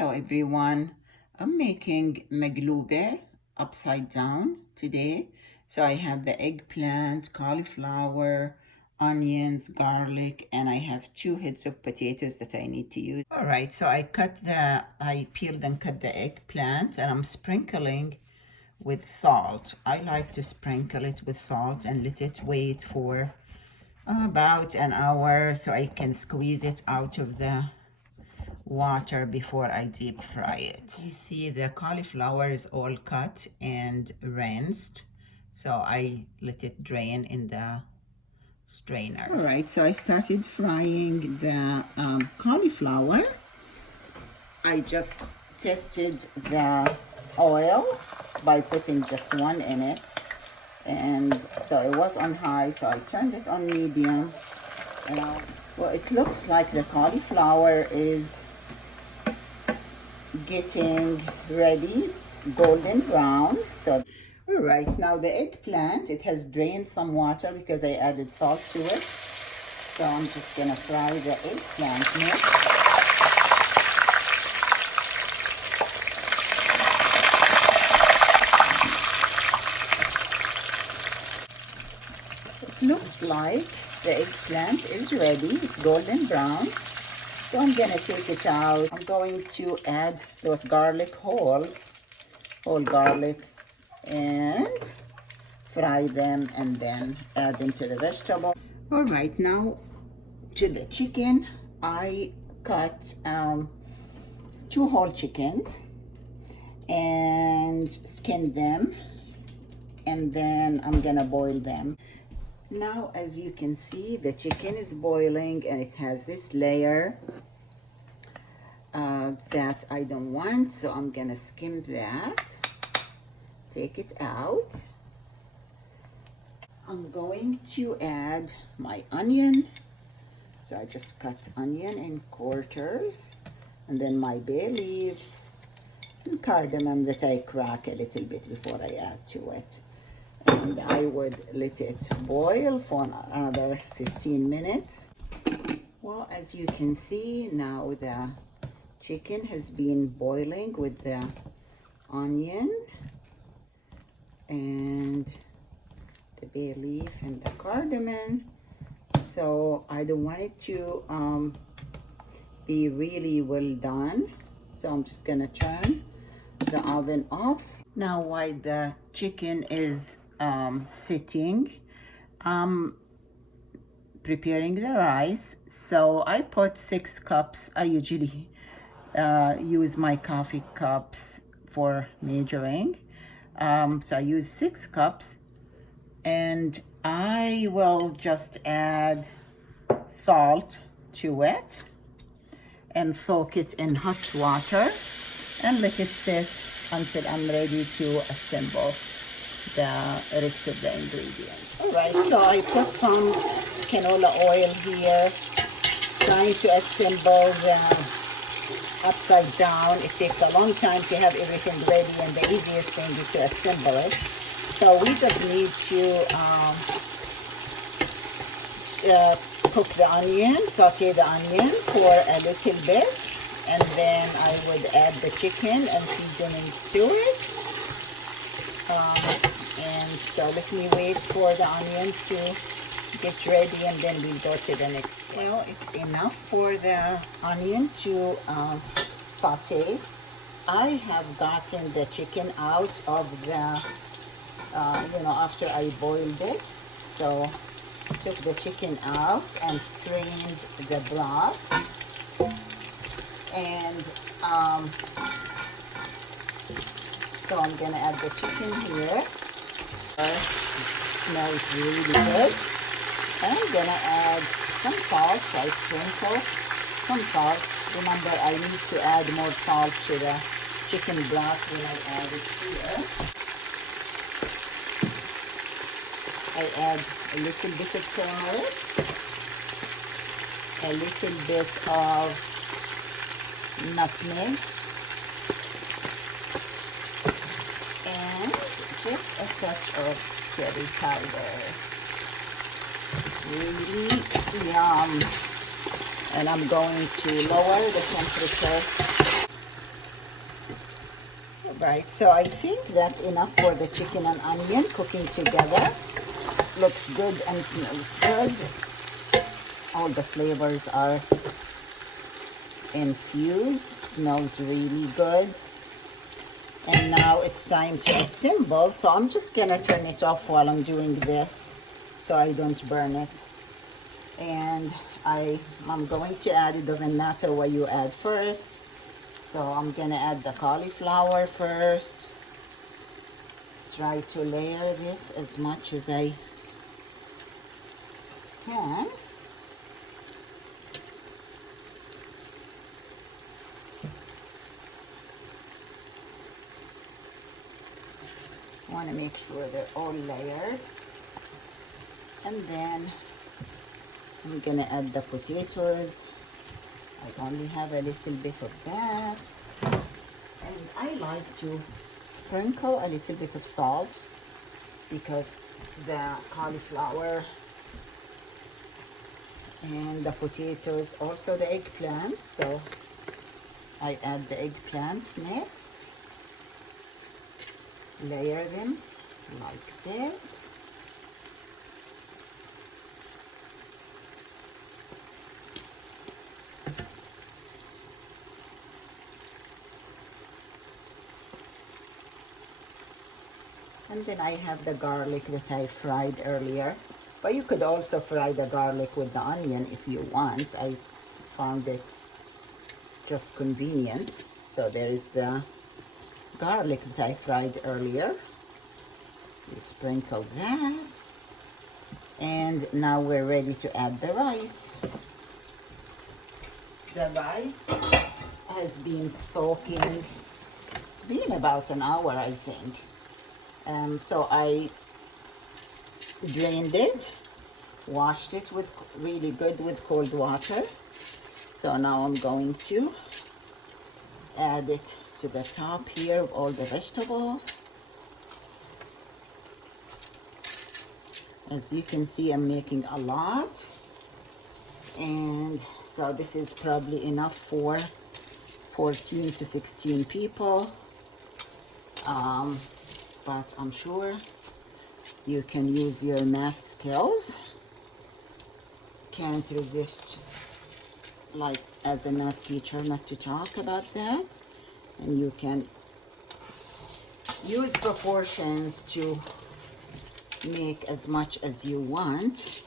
Hello everyone. I'm making magloubeh upside down today. So I have the eggplant, cauliflower, onions, garlic, and I have 2 heads of potatoes that I need to use. All right, so I peeled and cut the eggplant and I'm sprinkling with salt. I like to sprinkle it with salt and let it wait for about an hour so I can squeeze it out of the water before I deep fry it. You see the cauliflower is all cut and rinsed, so I let it drain in the strainer. All right, so I started frying the cauliflower. I just tested the oil by putting just one in it, and so it was on high, so I turned it on medium. Well, it looks like the cauliflower is getting ready. It's golden brown. So all right, now the eggplant, it has drained some water because I added salt to it, so I'm just gonna fry the eggplant next. It looks like the eggplant is ready. It's golden brown. So I'm gonna take it out. I'm going to add those garlic whole garlic, and fry them and then add them to the vegetable. All right, now to the chicken. I cut 2 whole chickens and skinned them, and then I'm gonna boil them. Now, as you can see, the chicken is boiling and it has this layer that I don't want, so I'm gonna skim that, take it out. I'm going to add my onion, so I just cut onion in quarters, and then my bay leaves and cardamom that I crack a little bit before I add to it. And I would let it boil for another 15 minutes. Well, as you can see, now the chicken has been boiling with the onion and the bay leaf and the cardamom. So I don't want it to be really well done. So I'm just gonna turn the oven off. Now while the chicken is sitting, I'm preparing the rice. So I put 6 cups. I usually use my coffee cups for measuring. So I use 6 cups, and I will just add salt to it and soak it in hot water and let it sit until I'm ready to assemble the rest of the ingredients. All right, so I put some canola oil here, trying to assemble the upside down. It takes a long time to have everything ready, and the easiest thing is to assemble it. So we just need to cook the onion, saute the onion for a little bit, and then I would add the chicken and seasonings to it. And so let me wait for the onions to get ready, and then we'll go to the next step. Well, it's enough for the onion to saute. I have gotten the chicken out of the, after I boiled it. So I took the chicken out and strained the broth. And so I'm gonna add the chicken here. It smells really good. And I'm gonna add some salt, so I sprinkle some salt. Remember, I need to add more salt to the chicken broth when I add it here. I add a little bit of turmeric, a little bit of nutmeg, and just a touch of curry powder. Really yum. And I'm going to lower the temperature. Right, so I think that's enough for the chicken and onion cooking together. Looks good and smells good. All the flavors are infused. Smells really good. And now it's time to assemble. So I'm just gonna turn it off while I'm doing this so I don't burn it. And I'm going to add, it doesn't matter what you add first. So I'm gonna add the cauliflower first. Try to layer this as much as I can. I want to make sure they're all layered. And then I'm gonna add the potatoes. I only have a little bit of that. And I like to sprinkle a little bit of salt because the cauliflower and the potatoes, also the eggplants. So I add the eggplants next. Layer them like this. And then I have the garlic that I fried earlier. But you could also fry the garlic with the onion if you want. I found it just convenient. So there is the garlic that I fried earlier. You sprinkle that. And now we're ready to add the rice. The rice has been soaking. It's been about an hour, I think. So I drained it, washed it with really good with cold water. So now I'm going to add it to the top here of all the vegetables. As you can see, I'm making a lot. And so this is probably enough for 14 to 16 people. But I'm sure you can use your math skills. Can't resist, like as a math teacher, not to talk about that. And you can use proportions to make as much as you want.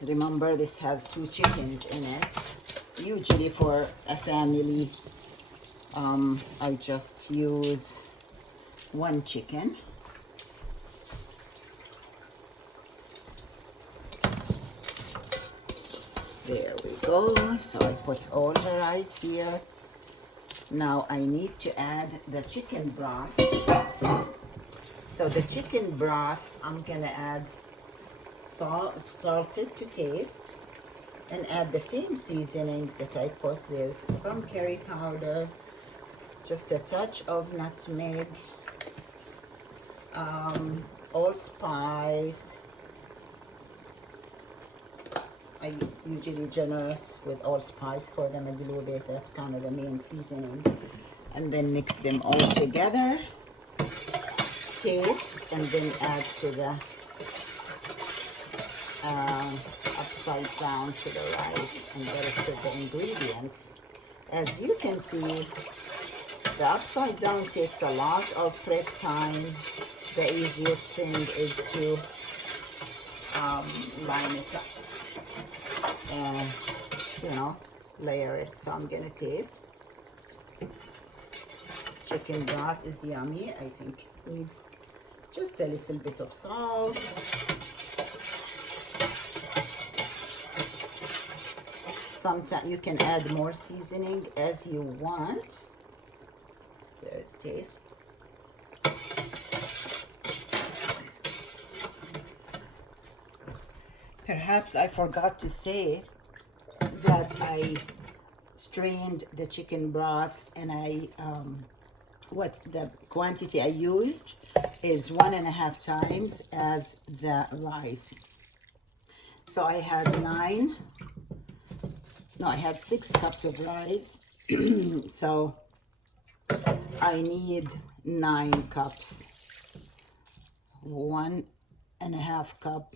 Remember, this has 2 chickens in it. Usually for a family, I just use 1 chicken. There we go. So I put all the rice here. Now I need to add the chicken broth. So the chicken broth, I'm gonna add salted to taste, and add the same seasonings that I put. There's some curry powder, just a touch of nutmeg, allspice. I usually generous with allspice for the Magloubeh. That's kind of the main seasoning. And then mix them all together, taste, and then add to the upside down to the rice and the rest of the ingredients. As you can see, the upside down takes a lot of prep time. The easiest thing is to line it up and, you know, layer it. So I'm gonna taste. Chicken broth is yummy. I think needs just a little bit of salt. Sometimes you can add more seasoning as you want. There's taste. Perhaps I forgot to say that I strained the chicken broth, and what the quantity I used is 1.5 times as the rice. So I had I had 6 cups of rice. So I need 9 cups, 1.5 cup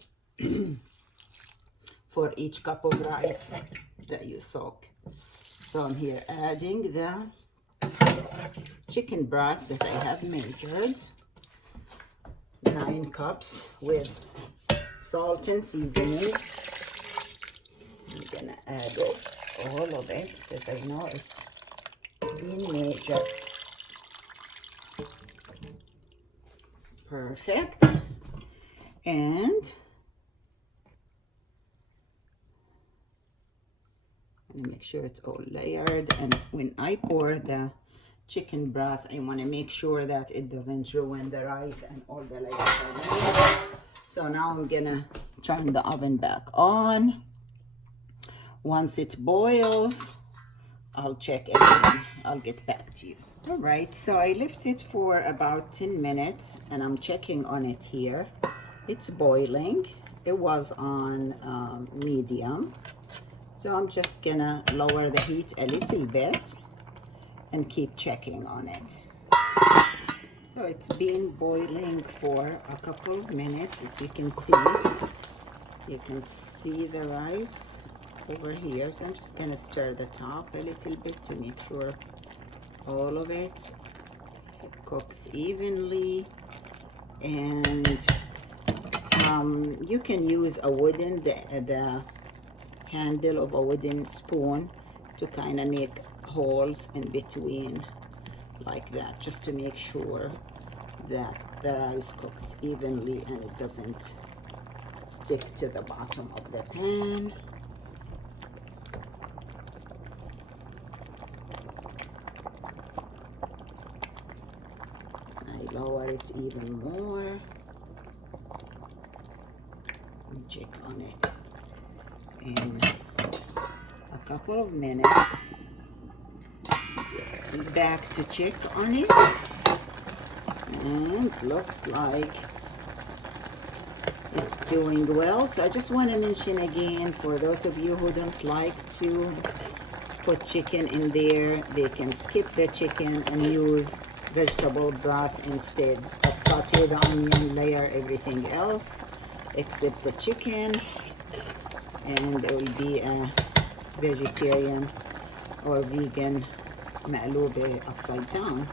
for each cup of rice that you soak. So I'm here adding the chicken broth that I have measured, 9 cups with salt and seasoning. I'm gonna add all of it because I know it's been measured. Perfect. And make sure it's all layered, and when I pour the chicken broth, I want to make sure that it doesn't ruin the rice and all the layers are made. So now I'm gonna turn the oven back on. Once it boils, I'll check everything. I'll get back to you. All right, so I left it for about 10 minutes and I'm checking on it here. It's boiling. It was on medium. So I'm just gonna lower the heat a little bit and keep checking on it. So it's been boiling for a couple of minutes. As you can see the rice over here. So I'm just gonna stir the top a little bit to make sure all of it cooks evenly. And you can use a wooden, the handle of a wooden spoon to kind of make holes in between like that, just to make sure that the rice cooks evenly and it doesn't stick to the bottom of the pan. I lower it even more and check on it. In a couple of minutes, back to check on it, and looks like it's doing well. So I just want to mention again, for those of you who don't like to put chicken in there, they can skip the chicken and use vegetable broth instead. But saute the onion, layer everything else except the chicken, and it will be a vegetarian or vegan مقلوبه upside down.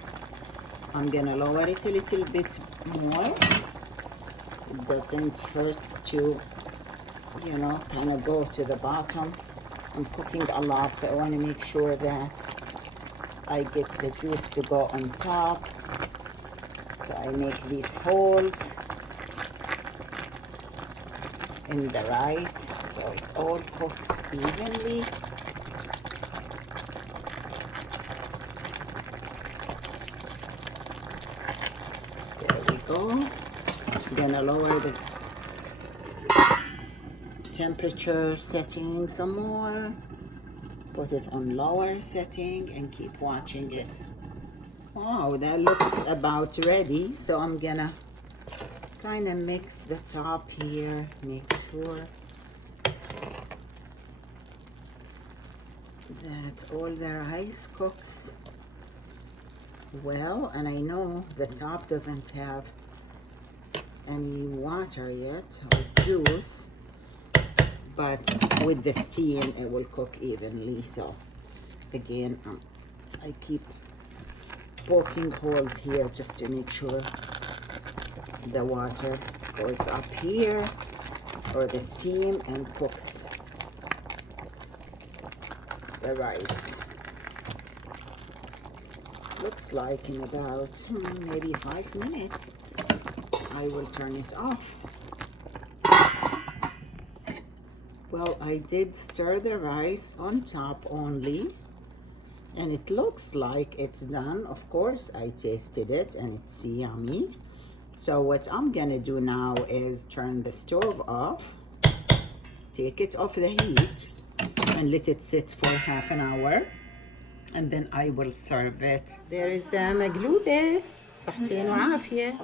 I'm gonna lower it a little bit more. It doesn't hurt to, you know, kind of go to the bottom. I'm cooking a lot, so I want to make sure that I get the juice to go on top. So I make these holes in the rice so it all cooks evenly. There we go. I'm gonna lower the temperature setting some more, put it on lower setting, and keep watching it. Wow, that looks about ready. So I'm gonna kind of mix the top here, make sure that all the rice cooks well. And I know the top doesn't have any water yet or juice, but with the steam it will cook evenly. So again, I keep poking holes here just to make sure the water goes up here, or the steam, and cooks the rice. Looks like in about maybe 5 minutes I will turn it off. Well, I did stir the rice on top only, and it looks like it's done. Of course, I tasted it and it's yummy. So what I'm gonna do now is turn the stove off, take it off the heat, and let it sit for half an hour, and then I will serve it. There is the مقلوبة. صحتين وعافية.